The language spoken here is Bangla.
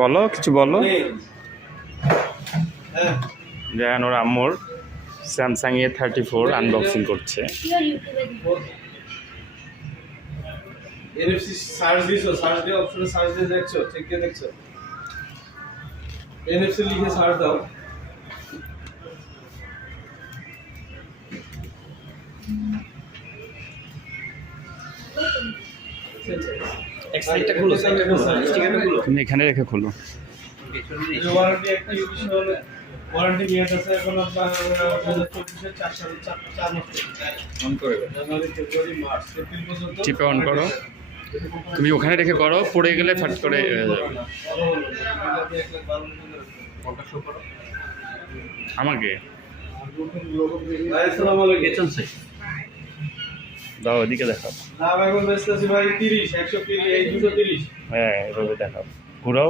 বলো কিছু বলো। জায়ান ওর আম্মুর স্যামসাং A34 আনবক্সিং করছে। এনএফসি সার্চ দিছো, সার্চ দিয়ে অপশনে সার্চ দিয়ে দেখছো, চেক দিয়ে দেখছো। এনএফসি লিখে সার্চ দাও। সাইডটা খুলো, সাইডটা খুলো, স্টিকারটা খুলো। তুমি এখানে রেখে খোলো। ওয়ারেন্টি অ্যাক্টিভ হলে ওয়ারেন্টি মেয়াদ আছে এখন আপনার 2024 এর 4 সালে 4 মাস অন করে জানুয়ারি ফেব্রুয়ারি মার্চ এপ্রিল পর্যন্ত চিপে অন করো। তুমি ওখানে রেখে করো, পড়ে গেলে ফাট করে হয়ে যাবে। আমাকে আসসালামু আলাইকুম। গেছেন স্যার দাও, ওদিকে দেখাও। দাম এখন বেচতেছি ভাই 30 130 এই 230। হ্যাঁ, এভাবে দেখাও, ঘুরাও।